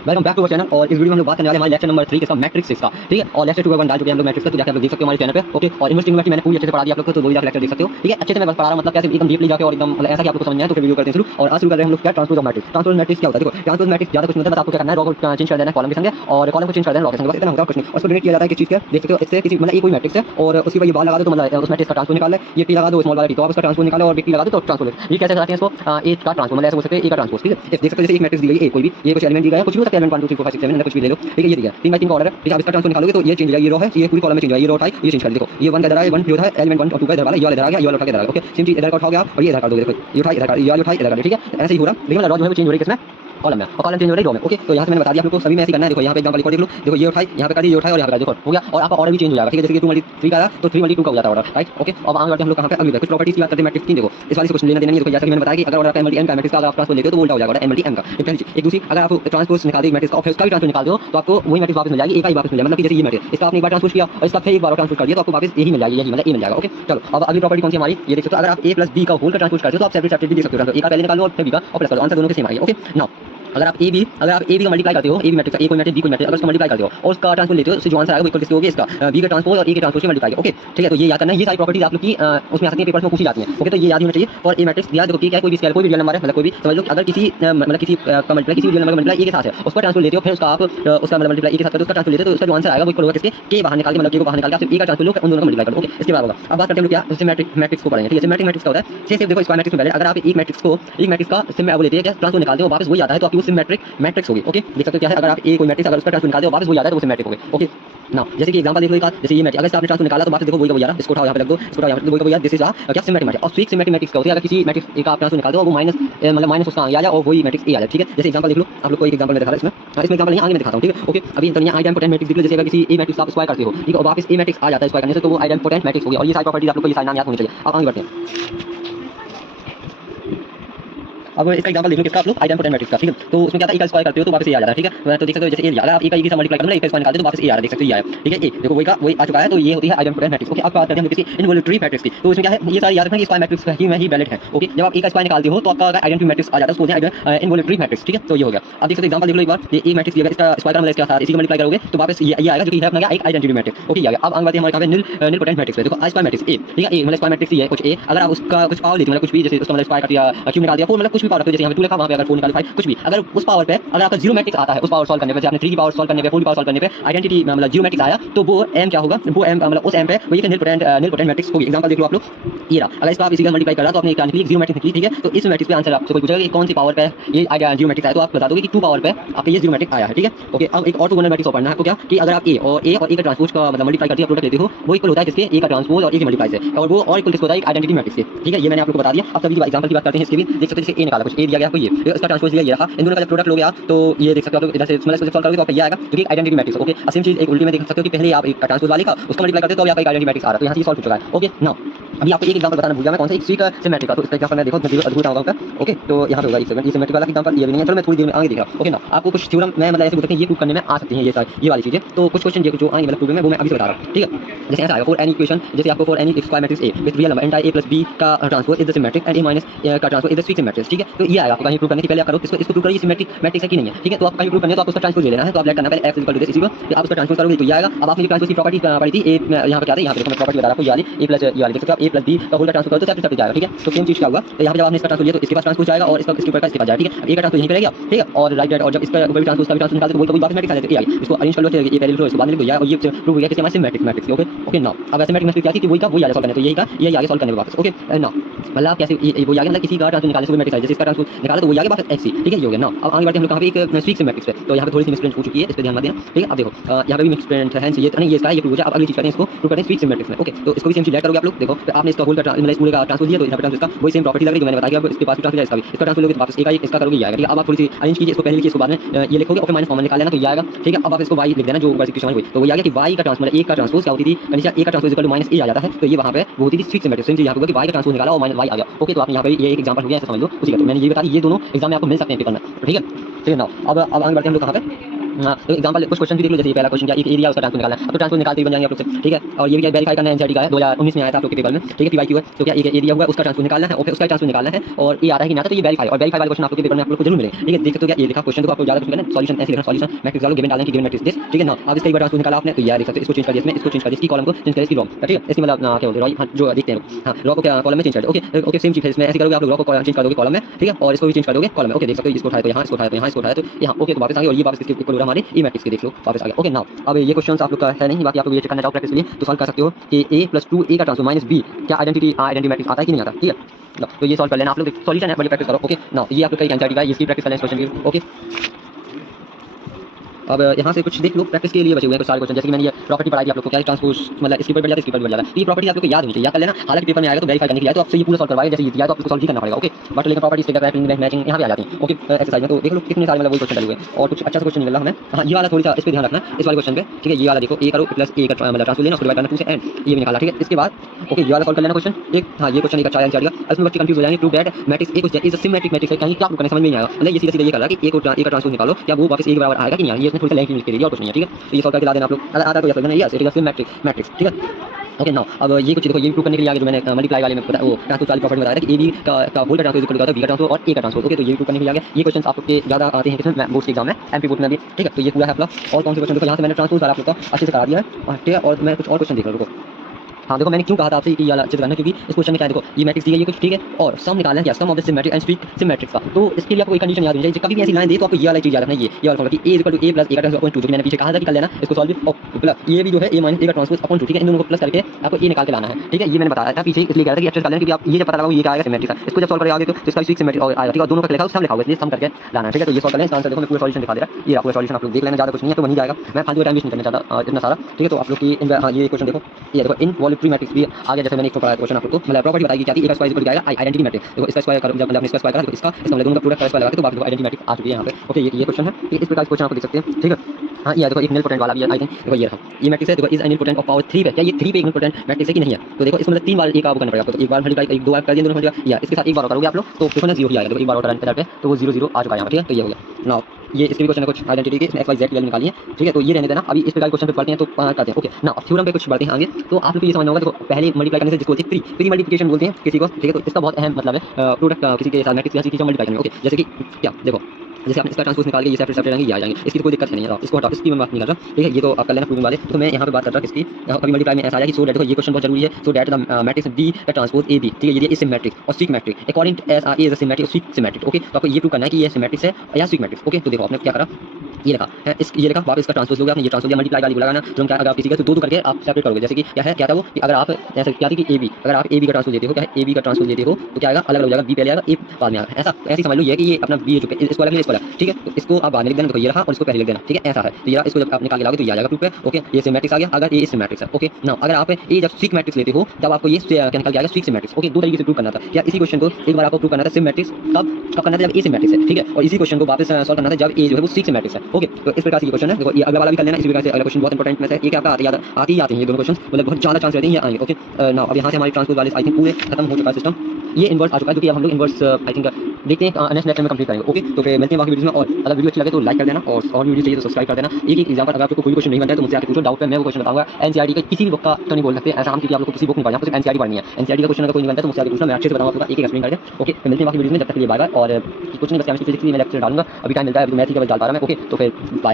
Welcome back to our channel. और इस video में हम लोग बात करने वाले हैं हमारे लेक्चर नंबर 3 इसका मैट्रिक्स का, ठीक है। और लेक्चर 2 डाल चुके हैं हम लोग मैट्रिक्स का, तो जाकर आप लोग देख सकते हो हमारे चैनल पे, ओके। और इन्वेस्टिंग मैंने पूरी अच्छे से पढ़ा दिया आप लोग को, तो वो भी जाकर लेक्चर देख सकते हो, ठीक है। अच्छे से मैं बस पढ़ा रहा हूं, मतलब कैसे एकदम डीपली जाके और एकदम मतलब ऐसा कि आपको समझ में आए। तो फिर वीडियो करते हैं शुरू। और आज शुरू कर रहे हैं हम लोग क्या, transpose of matrix. Transpose matrix क्या होता है? देखो ट्रांसपोज मैट्रिक्स ज्यादा कुछ नहीं होता, बस आपको क्या करना है, रो को चेंज कर देना है कॉलम के संगे, और कॉलम को चेंज कर देना रो के संगे, बस इतना होता है कुछ नहीं। और उसको डिनोट किया जाता है किस चीज के, देख सकते हो इससे, किसी मतलब एक कोई मैट्रिक्स है और उसके ऊपर ये बार लगा दो तो मतलब उस मैट्रिक्स का ट्रांसपोज निकाल ले। ये टी लगा दो स्मॉल वाला टी, तो आप उसका ट्रांसपोज निकालो, और बिग टी लगा दो तो ट्रांसपोज। ये कैसे कराते हैं इसको, ए का ट्रांसपोज मतलब ऐसे हो सकते हैं, ए का ट्रांसपोज, ठीक है। देख सकते हो जैसे एक मैट्रिक्स दी गई है, कोई भी ये कुछ एलिमेंट दिया है, कुछ भी हो सकता है, एलिमेंट 1 2 3 4 5 6 7 कुछ भी ले लो, ठीक है। ये दिया 3 बाय 3 का ऑर्डर है, ठीक है। आप इसका ट्रांसपोज निकालोगे तो ये चेंज हो जाएगा, ये रो है, ये पूरी कॉलम में चेंज हो जाएगा, ये रो उठाई, ये चेंज कर देखो, ये 1 का इधर आया, 1 जो था एलिमेंट 1 और 2 का इधर वाला, ये वाला इधर आ गया, ये वाला उठा के इधर आ गया, ओके। सेम चीज इधर का उठाओगे आप और ये इधर कर दोगे, देखो ये उठाई इधर कर, ये वाला उठाई इधर कर, ठीक है। ऐसे ही हो रहा, लेकिन रो जो है वो चेंज हो रही है किसमें, कॉलम में, और कॉलम चेंज हो रही है रो में, ओके। तो यहाँ से मैंने बता दिया आप लोग को, सभी में ऐसे करना है। देखो यहाँ पे एग्जांपल लिखो, देख लो, देखो ये उठाई, यहाँ पे कर दी, ये उठाई और यहाँ पे कर दी, देखो हो गया। और आपका ऑर्डर भी चेंज हो जाएगा, ठीक है। जैसे कि 2 × 3 का आया तो 3 × 2 का हो जाता है ऑर्डर, राइट, ओके। अब आगे बढ़ते हैं हम लोग कहाँ पे, अगली कुछ प्रॉपर्टीज की बात करते हैं मैट्रिक्स की। देखो इस वाले से कुछ लेना देना नहीं है। देखो जैसा कि मैंने बताया कि अगर ऑर्डर का m/n का मैट्रिक्स का अगर आप ट्रांसपोज लेते हो तो वो उल्टा हो जाएगा m/m का, एक पहली चीज। एक दूसरी, अगर आप ट्रांसपोज निकाल दे मैट्रिक्स का और फिर उसका भी ट्रांसपोज निकाल दो तो आपको वही मैट्रिक्स वापस मिल जाएगी, एक ही वापस मिल जाएगा। मतलब कि जैसे ये मैट्रिक्स इसका आपने एक बार ट्रांसपोज किया और इसका फिर एक बार ट्रांसपोज कर दिया तो आपको वापस यही मिल जाएगी, यही मतलब ए मिल जाएगा, ओके। चलो अब अगली प्रॉपर्टी कौन सी हमारी, ये देख सकते हो। अगर आप a + b का होल का ट्रांसपोज करते हो तो आप सेपरेट सेपरेट भी देख सकते हो, a का पहले निकाल लो और फिर b का, और प्लस कर दो, आंसर दोनों के सेम आएगा, ओके। नाउ अगर आप ए बी का मल्टीप्लाई करते हो, ए बी मैट्रिक्स का, ए कोई मैट्रिक्स बी कोई मैट्रिक्स, अगर उसका मल्टीप्लाई करते हो और उसका ट्रांसपोज लेते हो तो जो आंसर आएगा वो इक्वल किसके होगी, इसका बी का ट्रांसपोज और ए के ट्रांसपोज से मल्टीप्लाई, ओके, ठीक है। तो ये याद करना है, ये सारी प्रॉपर्टीज आप लोग की उसमें आ सकती है, पेपर्स में पूछी जाती हैं, ओके। तो ये याद होना चाहिए। और ए मैट्रिक्स दिया, देखो कि क्या है, कोई भी स्केल, कोई भी रियल नंबर है, मतलब कोई भी समझ लो, अगर किसी मतलब किसी का मल्टीप्लाई, किसी रियल नंबर का मल्टीप्लाई ए के साथ है, उसका ट्रांसपोज लेते हो, फिर उसका आप उसका मतलब मल्टीप्लाई ए के साथ करते हो, उसका ट्रांसपोज लेते हो तो उसका जो आंसर आएगा वो इक्वल होगा किसके, के बाहर निकाल के, मतलब के को बाहर निकाल के आप सिर्फ ए का ट्रांसपोज लो, उन दोनों का मल्टीप्लाई करो, ओके। इसके बाद होगा, अब बात करते हैं लोग क्या, सिमेट्रिक मैट्रिक्स को पढ़ेंगे, ठीक है। सिमेट्रिक मैट्रिक्स क्या होता है, सिर्फ देखो स्क्वायर मैट्रिक्स में पहले अगर आप एक मैट्रिक्स को, एक मैट्रिक्स का सिम वो लेते हैं, क्या ट्रांसपोज निकालते हो वापस वही आता है, तो आपकी वो सिमेट्रिक मैट्रिक्स होगी, ओके। देख सकते हो क्या है, अगर आप ए कोई मैट्रिक्स अगर उसका ट्रांसपोज निकालते हो वापस वही आता है तो वो सिमेट्रिक होगी, ओके। ना जैसे कि एग्जांपल देख लो एक बात, जैसे ये मैट्रिक्स अगर आपने ट्रांसपोज निकाला तो वापस देखो वही का वही आ रहा है, इसको उठाओ यहाँ पे रख दो, इसको उठाओ यहाँ पे, वही का वही आ रहा है, दिस इज क्या सिमेट्रिक मैट्रिक्स। और स्वीक सिमेट्रिक मैट्रिक्स क्या होती है, अगर किसी मैट्रिक्स ए का आप ट्रांसपोज निकालते हो वो माइनस मतलब माइनस उसका आ जाए और वही मैट्रिक्स ए आ जाए, ठीक है। जैसे एग्जांपल देख लो, आप लोग को एक एग्जांपल में दिखा रहा है इसमें एग्जांपल नहीं आगे मैं दिखाता हूं, ठीक है, ओके। अभी तो यहाँ आइडेंटिटी मैट्रिक्स देख लो, जैसे अगर किसी ए मैट्रिक्स आप स्क्वायर करते हो, ठीक है, और वापस ए मैट्रिक्स आ जाता है स्क्वायर करने से, तो वो आइडेंटिटी मैट्रिक्स हो गया। और ये सारी प्रॉपर्टीज आप लोग को ये सारे नाम याद होने चाहिए। अब आगे बढ़ते हैं। अब इसका एग्जांपल देखो किसका, आप लोग आइडेंटिटी मैट्रिक्स का, ठीक है। तो उसमें क्या था, ए का स्क्वायर करते हो तो वापस ए आ जाता है, ठीक है। तो देख सकते हो जैसे ए आ रहा है, आप ए का मल्टीप्लाई करते हो, ए का स्क्वायर निकालते हो तो वापस ए आ रहा है, देख सकते हो ये आया, ठीक है। ए देखो वही का वही आ चुका है, तो ये होती है आइडेंटिटी मैट्रिक्स, ओके। अब बात करते हैं हम किसी इनवॉल्यूटरी मैट्रिक्स की। तो इसमें क्या है, ये सारे याद रखना कि स्क्वायर मैट्रिक्स ही में ही वैलिड है, ओके। जब आप ए का स्क्वायर निकालते हो तो आपका आइडेंटिटी मैट्रिक्स आ जाता है, उसको बोलते हैं इनवॉल्यूटरी मैट्रिक्स, ठीक है। तो ये हो गया। अब देख सकते हो एग्जांपल देख लो एक बार, ये ए मैट्रिक्स दिया, इसका स्क्वायर का मतलब इसके साथ इसी का मल्टीप्लाई करोगे तो वापस ये आएगा, जो कि है अपना एक आइडेंटिटी मैट्रिक्स, ओके। ये आ गया। अब आगे बढ़ते हैं हमारे कहां पे, निल पोटेंट मैट्रिक्स पे। देखो स्क्वायर मैट्रिक्स ए, ठीक है, ए मतलब स्क्वायर मैट्रिक्स ही है कुछ ए, अगर आप उसका कुछ पावर लेते हो, मतलब कुछ भी, जैसे उसका मतलब स्क्वायर कर दिया, क्यूब निकाल दिया, 4 मतलब कुछ भी पावर रखते हो, जैसे यहाँ पे 2 लिखा, वहां पे अगर 4 निकाल 5 कुछ भी, अगर उस पावर पे अगर आपका जीरो मैट्रिक्स आता है, उस पावर सॉल्व करने पे, जैसे आपने 3 की पावर सॉल्व करने पे, 4 की पावर सॉल्व करने पे आइडेंटिटी मतलब जीरो मैट्रिक्स आया, तो वो m क्या होगा, वो m मतलब उस m पे वही निल पोटेंट मैट्रिक्स होगी। एग्जांपल देख लो आप लोग, ये रहा, अगर इसका आप इसी का मल्टीप्लाई कर रहा तो आपने एक निकली जीरो मैट्रिक्स निकली, ठीक है। तो इस मैट्रिक्स पे आंसर आपसे कोई पूछेगा कि कौन सी पावर पे ये जीरो मैट्रिक्स आया, तो आप बता दोगे कि 2 पावर पे आपका ये जीरो मैट्रिक्स आया है, ठीक है, ओके। अब एक और 2 मैट्रिक्स और पढ़ना है आपको, क्या कि अगर आप ए और ए का ट्रांसपोज का मतलब मल्टीप्लाई करके प्रोडक्ट लेते हो, वो इक्वल होता है किसके, ए का ट्रांसपोज और ए के मल्टीप्लाई से, और वो और इक्वल किसको होता है, आइडेंटिटी मैट्रिक्स से, ठीक है। ये मैंने आप लोग को बता दिया। अब सभी एग्जांपल की बात करते हैं, इसके भी देख सकते हैं, जैसे ए निकाला, कुछ ए दिया गया, कोई ये इसका ट्रांसपोज दिया, ये रहा, इन दोनों का जब प्रोडक्ट लोगे आप तो ये देख सकते हो आप लोग, इधर से मतलब सॉल्व करोगे तो आपका ये आएगा, जो कि आइडेंटिटी मैट्रिक्स, ओके। सेम चीज एक उल्टी में देख सकते हो कि पहले आप एक ट्रांसपोज वाले का उसका मल्टीप्लाई करते हो तो अभी आपका एक आइडेंटिटी मैट्रिक्स आ रहा है, तो यहाँ से सॉल्व हो चुका है, ओके। नाउ अभी आपको एक एग्जांपल बताना भूल गया मैं, कौन सा, एक स्वीक सिमेट्रिक का। तो इसका एग्जांपल मैं देखो अद्भुत आऊंगा आपका, ओके। तो यहाँ पे होगा एक सेकंड, ये सिमेट्रिक वाला एग्जांपल ये भी नहीं है, चलो मैं थोड़ी देर में आगे दिख रहा हूं, ओके ना। आपको कुछ थ्योरम मैं मतलब ऐसे बोल सकते हैं ये प्रूव करने में आ सकती हैं, ये वाली चीजें। तो कुछ क्वेश्चन जो आएंगे मतलब प्रूव में, वो मैं अभी से बता रहा हूं, ठीक है। जैसे ऐसा आएगा, फॉर एनी इक्वेशन, जैसे आपको for N E square matrix A with real number and a + b का transpose is the symmetric and a - का ट्रांसपोज इज द स्वीक सिमेट्रिक, ठीक है। तो ये आएगा आपको कहीं प्रूव करने के पहले आप करो इसको प्रूव करिए सिमेट्रिक मैट्रिक्स है कि नहीं है, ठीक है। तो आप कहीं प्रूव करने तो आपको उसका ट्रांसपोज ले लेना है, तो आप लेट करना पहले f = this, इसी को आप उसका ट्रांसपोज करोगे तो ये आएगा। अब आपने ट्रांसपोज की प्रॉपर्टी पढ़ी थी, ए यहाँ पे क्या है, यहाँ पे देखो मैं प्रॉपर्टी बता रहा हूं, ये वाली a + ये वाली, देख सकते हो आप a + b का होल का ट्रांसपोज करो तो सेपरेट जाएगा, ठीक है। तो सेम चीज क्या होगा, तो यहाँ पे जब आपने इसका ट्रांसपोज लिया तो इसके पास ट्रांसपोज जाएगा और इसके ऊपर का इसके पास जाएगा, ठीक है। अब ए का ट्रांसपोज यहीं पे रह गया, ठीक है, और राइट और जब इसका ऊपर भी ट्रांसपोज का भी ट्रांसपोज निकालते तो वो कभी वापस मैट्रिक्स आ जाता है, ये आ गया। इसको अरेंज कर लो, ये पहले लिखो, इसको बाद में लिखो, और ये प्रूव हो गया कि हमारे symmetric matrix, okay okay. Now अब ऐसे मैट्रिक्स क्या थी कि वही का वही आगे सॉल्व करने, तो यही का ये आगे सॉल्व करने वापस, ओके। नाउ मतलब कैसे वो आगे मतलब किसी का ट्रांसपोज निकालने से मैट्रिक्स आ, जैसे इसका ट्रांसपोज निकाला तो वो आगे वापस x, ठीक है, ये हो गया। नाउ अब आगे बढ़ते हैं हम लोग कहां पे, एक स्वीक सिमेट्रिक्स पे। तो यहाँ पे थोड़ी सी मिसप्रिंट हो चुकी है, इस पे ध्यान मत देना, ठीक है। अब देखो यहाँ पे भी मिसप्रिंट है, ये नहीं, ये इसका ये प्रूव हो जाए। अब अगली चीज करते हैं, इसको प्रूव करते हैं स्वीक सिमेट्रिक्स में, ओके। तो इसको भी सेम चीज लेट करोगे आप लोग, देखो तो आपने इसका होल का मतलब पूरे का ट्रांसपोज दिया, तो यहाँ पे इसका वही सेम प्रॉपर्टी लग रही है जो मैंने बताया कि अब इसके पास भी ट्रांसपोज इसका भी, इसका ट्रांसपोज लोगे तो वापस एक इसका करोगे ये आएगा, ठीक है। अब आप थोड़ी सी अरेंज कीजिए, इसको पहले लिखिए, इसको बाद में ये लिखोगे, ओके, माइनस कॉमन निकाल लेना तो ये आएगा, ठीक है। अब आप इसको y लिख देना जो ऊपर इक्वेशन हुई, तो वो आ गया कि y का ट्रांसपोज एक का ट्रांसपोज क्या होती थी, हमेशा a का ट्रांसपोज इक्वल टू -a आ जाता है, तो ये वहां पे वो होती थी स्वीक सिमेट्रिक। सेम चीज यहाँ पे होगा कि y का ट्रांसपोज निकाला और -y आ गया, ओके। तो आप यहाँ पे ये एक एग्जांपल हो गया, ऐसा समझ लो उसी का। तो मैंने ये बता दी, ये दोनों एग्जाम में आपको मिल सकते हैं पेपर में, ठीक है। ठीक है। नाउ अब आगे बढ़ते हैं हम लोग कहां पे, हाँ, तो एग्जांपल कुछ क्वेश्चन भी देख लो, जैसे ये पहला क्वेश्चन क्या एक एरिया उसका ट्रांसपोज निकालना है। अब तो ट्रांसपोज निकालते ही बन जाएंगे आप लोग से, ठीक है। और ये भी क्या वेरीफाई करना है, एनसीईआरटी का है, 2019 में आया था आप लोग के पेपर में, ठीक है, पीवाईक्यू है। तो क्या एक एरिया हुआ उसका ट्रांसपोज निकालना है, ओके, उसका ट्रांसपोज निकालना है और ये आ रहा है कि नहीं आता, तो ये वेरीफाई, और वेरीफाई वाले क्वेश्चन आप लोग के पेपर में आप लोग को जरूर मिले, ठीक है। देख सकते हो क्या ये लिखा क्वेश्चन, तो आपको ज्यादा कुछ करना है, सॉल्यूशन ऐसे लिखना, सॉल्यूशन मैट्रिक्स डालो, गिवन डालना कि गिवन मैट्रिक्स दिस, ठीक है ना। अब इसका एक बार ट्रांसपोज निकाला आपने, तो ये देख सकते हो, इसको चेंज कर दिया, इसमें इसको चेंज कर दिया, इसकी कॉलम को चेंज कर इसकी रो, ठीक है। इसकी मतलब क्या बोलते हैं, जो देखते हैं, हाँ, रो को क्या कॉलम में चेंज कर दो, ओके ओके, सेम चीज है इसमें, ऐसे करोगे आप लोग, रो को चेंज कर दोगे कॉलम में, ठीक है, और इसको भी चेंज कर दोगे कॉलम में, ओके। देख सकते हो इसको उठाया तो यहाँ, इसको उठाया तो यहाँ, इसको उठाया तो यहाँ, ओके। तो वापस आ गए, और ये वापस इसके इक्वल हो रहा हमारे ई मैट्रिक्स के, देख लो वापस आ गया, ओके। नाउ अब ये क्वेश्चन आप लोग का है नहीं, बाकी आप लोग ये चेक करना चाहो प्रैक्टिस के लिए तो सॉल्व कर सकते हो कि a + 2a का ट्रांसपोज माइनस b क्या आइडेंटिटी मैट्रिक्स आता है कि नहीं आता, ठीक है। तो ये सॉल्व कर लेना आप लोग, सॉल्यूशन है, बड़ी प्रैक्टिस करो, ओके। नाउ ये आप लोग का एनसीईआरटी का, इसकी प्रैक्टिस कर लें क्वेश्चन की, ओके। अब यहाँ से कुछ देख लो, प्रैक्टिस के लिए बचे हुए हैं कुछ सारे क्वेश्चन, जैसे कि मैंने ये प्रॉपर्टी पढ़ाई थी आप लोग को, क्या ट्रांसपोज मतलब इसके ऊपर बढ़ जाता है, इसके ऊपर बढ़ जाता है, तो ये प्रॉपर्टी आप लोग को याद होनी चाहिए, याद कर लेना। हालांकि पेपर में आएगा तो वेरीफाई करने के लिए, तो आपसे ये पूरा सॉल्व करवाएगा, जैसे ये दिया तो आपको सॉल्व ही करना पड़ेगा, ओके। बट लेकिन प्रॉपर्टी स्टेट रैपिंग मैचिंग यहाँ पे आ जाती है, ओके, एक्सरसाइज में। तो देख लो कितने सारे मतलब वही क्वेश्चन डले हुए हैं, और कुछ अच्छा सा क्वेश्चन निकला हमें, हाँ, ये वाला थोड़ी सा इस पे ध्यान रखना, इस वाले क्वेश्चन पे, ठीक है। ये वाला देखो, a करो प्लस a का मतलब ट्रांसपोज लेना, उसको डिवाइड करना 2 से एंड ये भी निकाला, ठीक है। इसके बाद ओके, ये वाला सॉल्व कर लेना क्वेश्चन एक, हाँ, ये क्वेश्चन एक अच्छा एनसीईआरटी का, इसमें बच्चे कंफ्यूज हो जाएंगे, prove that matrix A is a symmetric matrix है, कहीं क्या प्रूव करना समझ में नहीं आएगा, मतलब ये सीधा सीधा ये कर रहा है कि a का ट्रांसपोज निकालो, क्या वो वापस a के बराबर आएगा कि नहीं आएगा, ये इसमें थोड़ी सी लेंथ लिख के दी और कुछ नहीं है, ठीक है। तो ये सॉल्व करके ला देना आप लोग, आता तो ये समझना, yes it is a matrix, ठीक है, ओके। नाउ अब ये कुछ देखो, ये प्रूव करने के लिए आगे जो मैंने मल्टीप्लाई वाले में बताया, वो ट्रांसपोज वाली प्रॉपर्टी बताया था कि AB का होल का ट्रांसपोज इक्वल होता है B का ट्रांसपोज और A का ट्रांसपोज, ओके। तो ये प्रूव करने के लिए आगे ये क्वेश्चन आप लोग के ज्यादा आते हैं किसमें, बोर्ड के एग्जाम में, एमपी बोर्ड में भी, ठीक है। तो ये पूरा है अपना, और कौन से क्वेश्चन देखो, यहाँ से मैंने ट्रांसपोज वाला आप लोग का अच्छे से करा दिया है, ठीक है। और मैं कुछ और क्वेश्चन देख रहा हूँ, हाँ देखो, मैंने क्यों कहा था आपसे कि ये वाला चित्र करना, क्योंकि इस क्वेश्चन में क्या है, देखो ये मैट्रिक्स दी है ये कुछ, ठीक है, और सम निकालना है क्या, सम ऑफ द सिमेट्रिक एंड सिमेट्रिक्स का। तो इसके लिए आपको एक कंडीशन याद होनी चाहिए, कभी भी ऐसी लाइन दे तो आपको ये वाला चीज याद रखना, ये वाला फॉर्मूला कि a = a + a का ट्रांसपोज अपॉन 2, जो मैंने पीछे कहा था कि कर लेना इसको सॉल्व, और प्लस ये भी जो है a - a का ट्रांसपोज अपॉन 2, ठीक है। इन दोनों को प्लस करके आपको a निकाल के लाना है, ठीक है। ये मैंने बताया था पीछे, इसलिए कह रहा था कि अच्छे से कर लेना, क्योंकि आप ये जब पता लगाओ ये क्या आएगा सिमेट्रिक का, इसको जब सॉल्व करेंगे आगे तो इसका भी सिमेट्रिक आएगा, ठीक है। और दोनों का लिखा है सम लिखा हुआ है, इसलिए सम करके लाना है, ठीक है। तो ये सॉल्व कर लें, इसका आंसर देखो, मैं पूरा सॉल्यूशन दिखा दे रहा है, ये आपको सॉल्यूशन आप लोग देख लेना, ज्यादा कुछ नहीं है तो बन ही जाएगा, मैं फालतू टाइम वेस्ट नहीं करना चाहता इतना सारा, ठीक है। तो आप लोग की ये क्वेश्चन देखो, ये देखो इनवॉल्यूटरी मैट्रिक्स भी आगे, जैसे मैंने एक पढ़ाया क्वेश्चन आप लोग को, मतलब प्रॉपर्टी बताई क्या थी, a स्क्वायर इक्वल क्या आएगा आइडेंटिटी मैट्रिक्स, देखो इसका स्क्वायर करो, जब मतलब इसका स्क्वायर करा तो इसका मतलब दोनों का प्रोडक्ट स्क्वायर लगा के तो बाकी आइडेंटिटी मैट्रिक्स आ चुकी है यहाँ पे, ओके। ये क्वेश्चन है, इस प्रकार क्वेश्चन आपको देख सकते हैं, ठीक है। हाँ, ये देखो एक नील पोटेंट वाला भी है, आई थिंक देखो ये रहा, ये मैट्रिक्स है, देखो is nilpotent of power 3 पे, क्या ये 3 पे एक नील पोटेंट मैट्रिक्स है कि नहीं है। तो देखो इसको मतलब 3 बार एक आप करना पड़ेगा आपको, तो एक बार मल्टीप्लाई, एक दो बार कर दिए, दोनों मल्टीप्लाई, या इसके साथ एक बार और करोगे आप लोग तो देखो ना 0 ही आएगा, देखो एक बार और करने पे तो वो 0 0 आ चुका है यहाँ, ठीक है। तो ये हो गया। नाउ ये इसके भी क्वेश्चन है कुछ आइडेंटिटी के, इसमें XYZ की वैल्यू निकालिए, ठीक है। तो ये रहने देना, अभी इस प्रकार क्वेश्चन पे पढ़ते हैं तो करते हैं, ओके। नाउ थ्योरम पे कुछ बढ़ते हैं आगे, तो आप लोग को ये समझना होगा, देखो पहले मल्टीप्लाई करने से जिसको बोलते हैं प्री मल्टीप्लिकेशन बोलते हैं किसी को, ठीक है। तो इसका बहुत अहम मतलब है प्रोडक्ट किसी के साथ मैट्रिक्स या किसी के मल्टीप्लाई करने, ओके। जैसे कि क्या देखो, जैसे आपने इसका ट्रांसपोज निकाल के ये सेपरेट रहेंगे, ये आ जाएंगे, इसकी कोई दिक्कत नहीं है, इसको हटाओ, इसकी मैं बात नहीं कर रहा, ठीक है। ये तो आप कर लेना प्रूविंग वाले, तो मैं यहाँ पे बात कर रहा हूँ किसकी, कभी मल्टीप्लाई में ऐसा आया कि सो दैट, देखो ये क्वेश्चन बहुत जरूरी है, so that the matrix B का ट्रांसपोज AB, ठीक है, ये सिमेट्रिक और skew matrix according to as A is a symmetric और स्वीक सिमेट्रिक, ओके। तो आपको ये प्रूव करना है कि ये सिमेट्रिक है या स्वीक मैट्रिक्स, ओके। तो देखो आपने क्या करा, ये लिखा है, ये लिखा, वापस इसका ट्रांसपोज लोगे आपने, ये ट्रांसपोज मल्टीप्लाई वाली लगाना, तो क्या अगर आप किसी का तो दो करके आप सेपरेट करोगे, जैसे कि क्या था वो, कि अगर आप ऐसे क्या थी कि AB, अगर आप AB का ट्रांसपोज देते हो, क्या है AB का ट्रांसपोज देते हो तो क्या आएगा, अलग हो जाएगा, B पहले आएगा A बाद में आएगा, ऐसा ऐसे समझ लो ये कि ये अपना B है जो इसको अलग इसको अलग, ठीक है। तो इसको आप बाद में लिख देना, देखो ये रहा और इसको पहले लिख देना, ठीक है, ऐसा है। तो ये इसको जब आप निकाल के लाओगे तो ये आ जाएगा प्रूफ पे, ओके। ये सिमेट्रिक्स आ गया, अगर ये सिमेट्रिक्स है, ओके। नाउ अगर आप ये जब स्वीक मैट्रिक्स लेते हो तब आपको ये क्या निकल जाएगा, स्वीक सिमेट्रिक्स, ओके। दो तरीके से प्रूव करना था, या इसी क्वेश्चन को एक बार आपको प्रूव करना था सिमेट्रिक्स, कब करना था, जब A सिमेट्रिक्स है, ठीक है। और इसी क्वेश्चन को वापस सॉल्व करना था जब A जो है वो स्वीक सिमेट्रिक्स है, ओके। तो इस प्रकार से ये क्वेश्चन है, देखो ये अगला वाला भी कर लेना, इसी प्रकार से अगला क्वेश्चन बहुत इंपॉर्टेंट में से ये क्या आपका आते ही आते हैं ये दोनों क्वेश्चन, मतलब बहुत ज्यादा चांस रहते हैं ये आएंगे, ओके। नाउ अब यहाँ से हमारी ट्रांसपोज वाले आई थिंक पूरे खत्म हो चुका है सिस्टम, ये इन्वर्स आ चुका है, क्योंकि अब हम लोग इन्वर्स आई थिंक देखते हैं नेक्स्ट लेक्चर में कंप्लीट करेंगे, ओके। तो फिर मिलते हैं बाकी वीडियोस में, और अगर वीडियो अच्छी लगे तो लाइक कर देना, और वीडियो चाहिए तो सब्सक्राइब कर देना। एक एग्जांपल, अगर आपको कोई क्वेश्चन नहीं बनता है तो मुझसे आके पूछो, डाउट है मैं वो क्वेश्चन बताऊंगा, एनसीईआरटी का किसी भी बुक का तो नहीं बोल सकते ऐसा हम, क्योंकि आप लोग को किसी बुक नहीं पढ़ना, सिर्फ एनसीईआरटी पढ़नी है, एनसीईआरटी का क्वेश्चन अगर कोई नहीं बनता तो मुझसे आके पूछना, मैं अच्छे से बताऊंगा, आपको एक एक्सप्लेन कर दे, ओके। फिर मिलते हैं बाकी वीडियोस में, जब तक के लिए बाय बाय। और कुछ नहीं, बस केमिस्ट्री फिजिक्स में लेक्चर डालूंगा, अभी टाइम मिलता है, अभी मैथ ही केवल डाल पा रहा मैं, ओके। तो फिर बाय।